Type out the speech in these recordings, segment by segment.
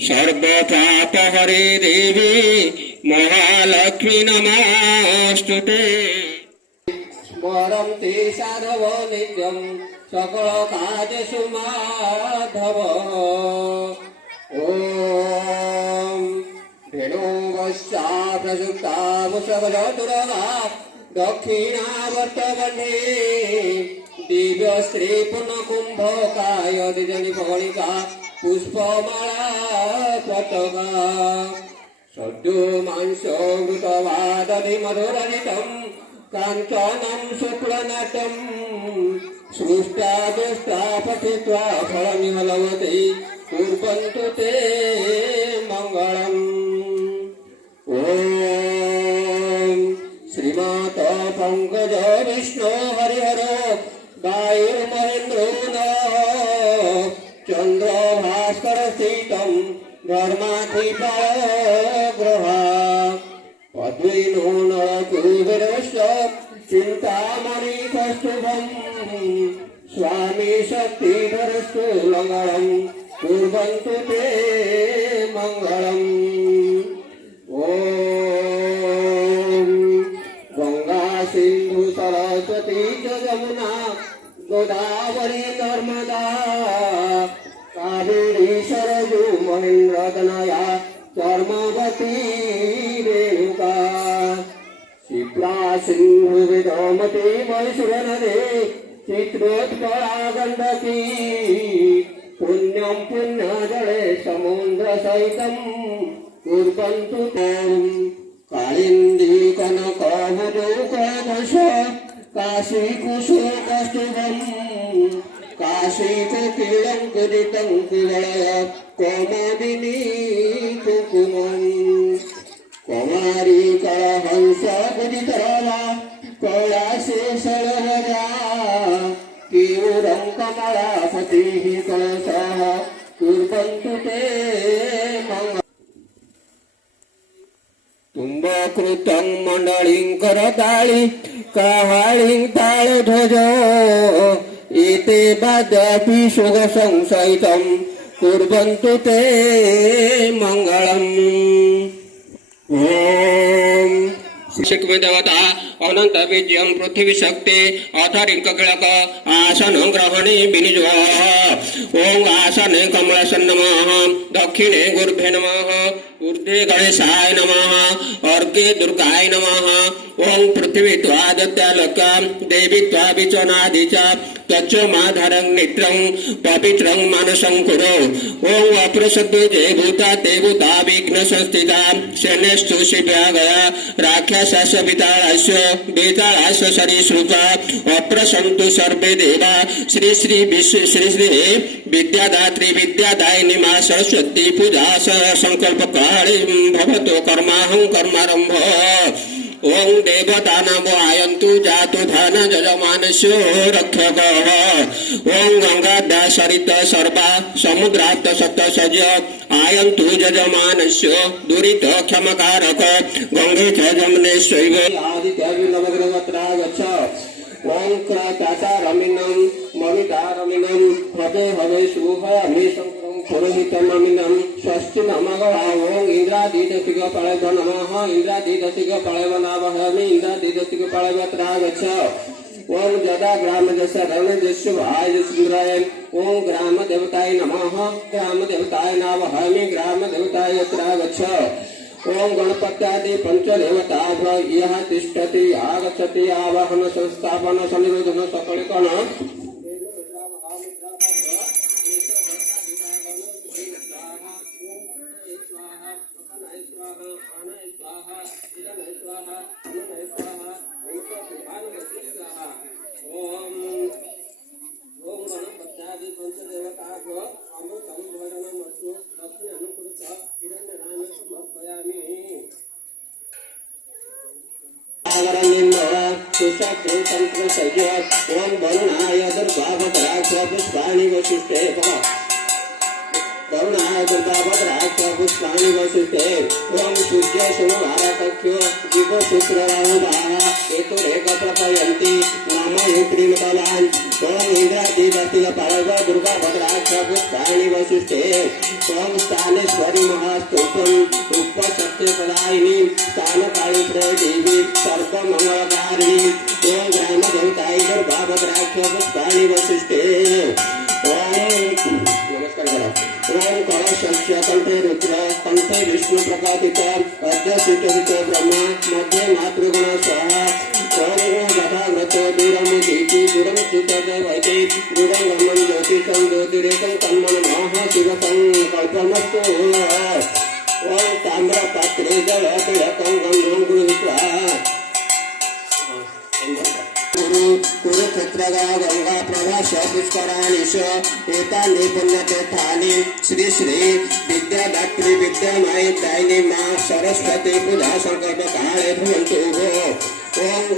सर्वपापहरे देवी महालक्ष्मी नमस्तुते। स्मरं ते साधव नित्यं सकलकार्येषु माधव। ॐ धेनुवश्चा प्रसुप्ता वृषभजतुरगा दक्षिणावर्तवह्नि दिव्यश्री पूर्णकुम्भकाय द्विजनिफणिका पुष्पमाला पतका सद्योमांसमृतवादधि मधुरनितं काञ्चनं शुक्लनाट्यं सृष्टा दुष्टा पठित्वा फलमिह लभते कुर्वन्तु ते मङ्गलम्। ॐ श्रीमात पङ्कज विष्णु हरिहर वायुर्महेन्द्रो नः चन्द्र भास्कर स्थितं धर्माधिपग्रहा पद्मिनो नकुबेरस्य चिन्तामणि कौस्तुभं स्वामी शक्तिधरस्तु मङ्गलं कुर्वन्तु ते मङ्गलम्। ॐ गंगा सिन्धु सरस्वती च यमुना गोदावरी नर्मदा कावेरी सरयू महेन्द्रतनया कर्मवती रेणुका शिप्रा सिन्धु विदमती मैसूरनदी चित्रोत्पला गण्डकी पुण्यं पुण्यजले समुद्रसहितं कुर्वन्तु तं कालिन्दी कनकभुजौकधश काशीकुसुमकौस्तुभं काशीकोकिलं कुदितं कुवलय कौमुदिनी कुकुमं कुमारी कलहंस कुदितरला कैलासेशरजा केयूरं कमलापतिः कलशः कुर्वन्तु ते मङ्गलम्। तुम्बकृतं मण्डलीं करताळि काहाळीं ताळध्वज एते वाद्यापि सुखसंसहितं कुर्वन्तु ते मङ्गलम्। ॐ देवता अनंत विजयं पृथ्वी शक्ति अथरिंककिलक आसन ग्रहणे विनिजो। ओं आसने कमलसन नमः दक्षिणे गुरुभ्ये नमः ऊर्ध्वे गणेशाय नमः अर्घ्ये दुर्गाय नमः। ओं पृथ्वी त्वादित्यालोक्यं देवी त्वाविचनादि च तच्चमाधारं नेत्रं पवित्रं मानसं कुरु। ओं अप्रसद्ये भूता ते भूता विघ्न संस्थिता शनेस्तु शिव्यागया राक्षसस्य विताळस्य बेताळस्य सरीसृपा अप्रसन्तु सर्वे देवा श्री श्री विश्व श्री श्री विद्यादात्री विद्यादायिनी मा सरस्वती पूजा संकल्पकाली भवतु कर्माहं कर्मारम्भ। ओं देवतानामो आयन्तु जातु धन जजमानस्यो रक्षकः। ओं गंगाद्या सरित सर्वा समुद्रात् सप्तसज आयन्तु जजमानस्य दुरित क्षमकारक गंगे च जमुनेश्वैव आदित्याभिनवग्रहत्रा गच्छ। ओं क्रताचारमिनं ममितारमिनं हवे हवे सुहयामि शङ्करं पुरोहितममिनं स्वस्ति नमः। ओं इन्द्रादिदशिखपालय नमः इन्द्रादिदशिखपालय नमः इन्द्रादिदशिखपालयत्रा गच्छ। ओं जदा ग्रामजस्य रणजस्य भायजस्न्द्राय ओं ग्रामदेवताय नमः ग्रामदेवताय नमः ग्रामदेवतायत्रा गच्छ। ओं गणपत्यादि पंचदेवताभ्य यः तिष्ठति आगच्छति आवाहन संस्थापन सनिरोधन सकलिकण ओं वरुणाय दुर्भावतराक्ष पुष्पाणि वशिष्ठे वरुणाय दुर्गाभद्राक्ष पुष्पाणि वसुष्टे ओम सूर्य सोमवारकक्षो जीवसूत्रराहुवाः हेतुरेक प्रपयन्ति नमो युक्तिमतलान् ओम इंद्रादिवतिपार्व दुर्गाभद्राक्ष पुष्पाणि वसुष्टे ओम स्थानेश्वरी महास्तोत्रम् उपसत्यप्रदायिनी स्थानकाली देवी सर्वमङ्गलकारिणी ओम ग्रामदेवताय दुर्गाभद्राक्ष पुष्पाणि वसुष्टे नमस्कार करा ओम कलशस्य कंठे रुद्र कंठे विष्णु प्रकाशित अद्य सुचरित ब्रह्मा मध्ये मातृगुण स्वाहा ओम गदाव्रतो दूरमुदीति दूरं सुतदेवैते दूरं गमनं ज्योतिषं ज्योतिरेकं तन्मन महा शिवसंकल्पमस्तु ओम ताम्रपात्रे जलतिलकं गन्धं गृहीत्वा कुरुक्षेत्रगा गंगा प्रवास पुष्कराणीश एतानि पुण्यतीर्थानि श्री श्री विद्यादात्री विद्यामायी दायिनी मां सरस्वती पूजा संकल्प काले भवन्तु ओम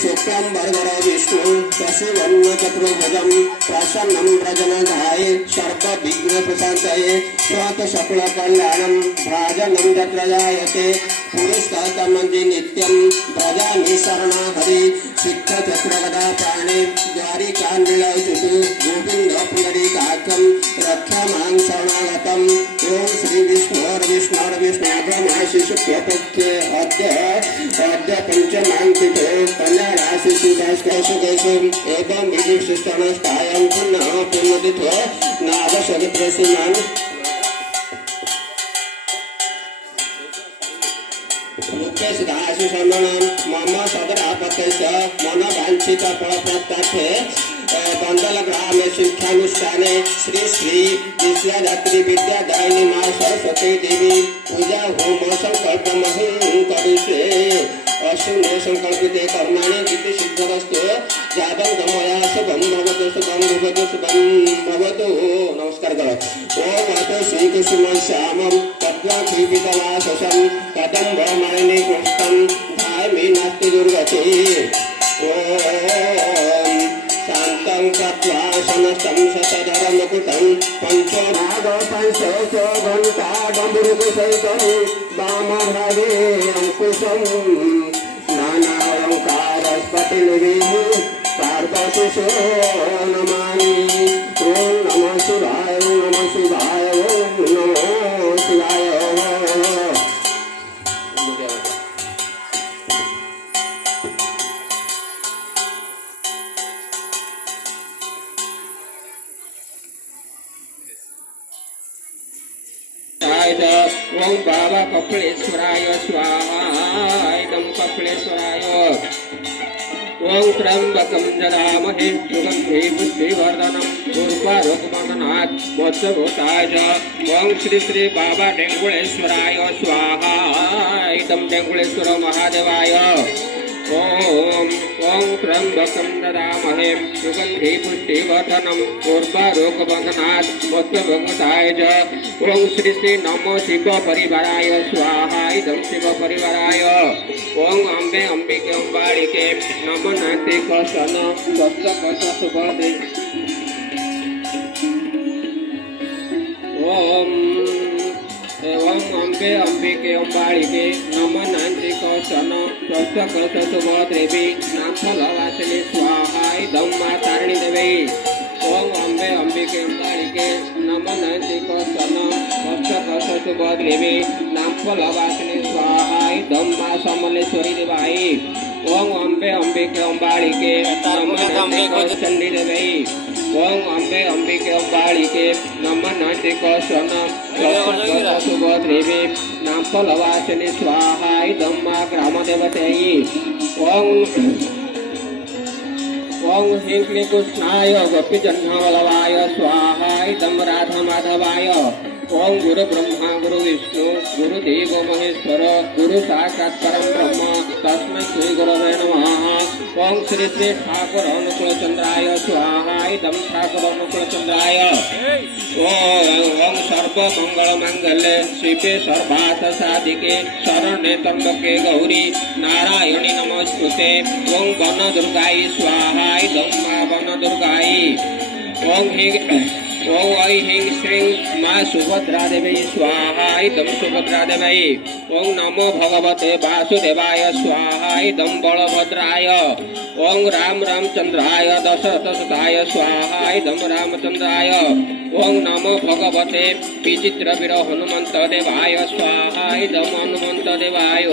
शुक्लं वरदर विष्णु शशिवर्णं चतुर्भुजं प्रसन्नं व्रजनधाय सर्वविघ्नप्रशान्तये श्वेतशुक्लकल्याणं भाजनं यत्र जायते पुरुषोत्तमं नित्यं व्रजामि शरणं हरि सिद्धचक्रगदा प्राणे द्वारिकानिलयतु गोविन्द पुनरीकाख्यं रक्षमां शरणागतम् ओम श्री विष्णुर्विष्णुर्विष्णुब्रह्मा शिशुक्लपक्षे अद्य पंचमांकिते कन्याराशि भास्करसुकेशम् एवं विधिष्ठनस्तायं पुनः पुण्यतिथो नागसहस्रसीमान् मुख्यसिद्धासु सम्मानं मम सदरापत्यस्य मनोवाञ्छितफलप्राप्तये बंदलग्रामे शिक्षानुष्ठाने श्री श्री विद्यादात्री विद्यादायिनी मां सरस्वती देवी पूजा होम संकल्पमहं करिष्ये अशुभ संकल्पिते कर्माणि इति सिद्धस्तु जातं गमया शुभं भवतु शुभं भवतु नमस्कार करो ओम अतो श्रीकुसुम श्यामं पद्माक्षिपितवाससं कदम्बमणिनि पुष्पं धायमि नास्ति दुर्गति ओम शान्तं कृत्वा समस्तं शतधरमुकुटं पंचनागपंचो घण्टा डम्बुरुसहितं वामभागे अंकुशं नानालङ्कारस्फटिनिधिः पार्वतीशो नमामि ॐ नमः शिवाय ॐ नमः शिवाय ॐ नमो शिवाय ओम बाबा कपिलेश्वराय स्वाहा इदं कपिलेश्वराय ओम त्र्यंबकं जलामहे सुगन्धि पुष्टिवर्धनं पूर्वारोपमनात् मोक्षभूताय च ओम श्री श्री बाबा डेंगुळेश्वराय स्वाहा इदं डेंगुळेश्वर महादेवाय ओम ओम त्र्यंबकं ददामहे सुगन्धि पुष्टिवर्धनं पूर्वारोपमनात् मोक्षभूताय च ओम श्री श्री नमो शिव परिवाराय स्वाहा इदं शिव परिवाराय ओम अम्बे अंबिके अम्बालिके नमो नास्ति कसन सत्सकस सुबोधि ओम अम्बे अंबिके अम्बालिके नमो नास्ति कसन सत्सकस सुबोधि नाथलवासिनी स्वाहा इदं मातारिणी देवी ओम अम्बे अंबिके अम्बालिके नमो नास्ति कसन सत्सकस सुबोधि नाथलवासिनी स्वाहा इदं मा समलेश्वरी देवाई ओम अम्बे अंबिके अम्बालिके नमो नास्ति कचंडी देवी ओम अम्बे अंबिके अम्बालिके नमो नास्ति कसन सत्सकस सुबोधि नाथलवासिनी स्वाहा इदं मा ग्रामदेवतायै ओम ह्रीं क्लीं कृष्णाय गोपीजन्मवल्लभाय स्वाहा इदं राधा माधवाय ओम गुरु ब्रह्मा गुरु विष्णु गुरुदेव महेश्वर गुरु साक्षात् परम ब्रह्म तस्मै श्री गुरवे नमः ओम श्री श्री ठाकुर अनुकूलचंद्राय स्वाहा इदं ठाकुर अनुकूलचंद्राय ओम सर्वमंगलमांगल्ये शिवे सर्वार्थ साधिके शरण्ये त्र्यंबके गौरी नारायणी नमोस्तुते ओम वनदुर्गायै स्वाहा इदं मा वनदुर्गायै ओम ओम ऐ ह्रीं श्रीं मा सुभद्रा देवी स्वाहा इदं सुभद्रा देवी ओम नमो भगवते वासुदेवाय स्वाहा इदं बलभद्राय ओम रामचंद्राय दशरथसुताय स्वाहा इदं रामचंद्राय ओम नमो भगवते विचित्रवीर हनुमंत देवाय स्वाहा इदं हनुमंत देवाय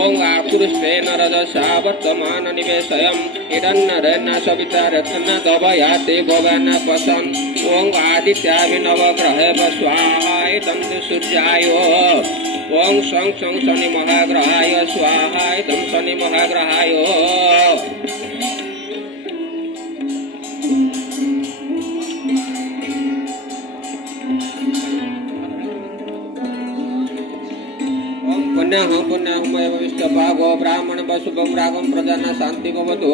ओम आकृष्टेन रजसा वर्तमान निवेशयम् इदन्नरेण सविता रत्न दवयाते भवन पसन् ओम आदित्याभिनवग्रहेव स्वाहा इदं सूर्याय ओम शं शं शनि महाग्रहाय स्वाहा इदं शनि महाग्रहाय पुण्यहं विष्टभागो ब्राह्मण शुभम रागम प्रजाना शांति भवतु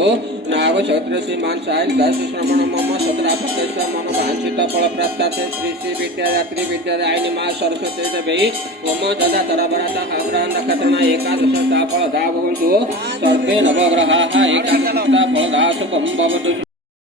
नाग क्षत्र श्रीमान साहिल दास श्रवण मम सत्रापतेश मन वांछित फल प्राप्ताते श्री श्री विद्यादात्री विद्यादायिनी मां सरस्वती देवी मम ददा तरबरता हाग्रह नक्षत्र एकादशता फलदा भवन्तु सर्वे नवग्रहाः एकादशता फलदा शुभं भवतु।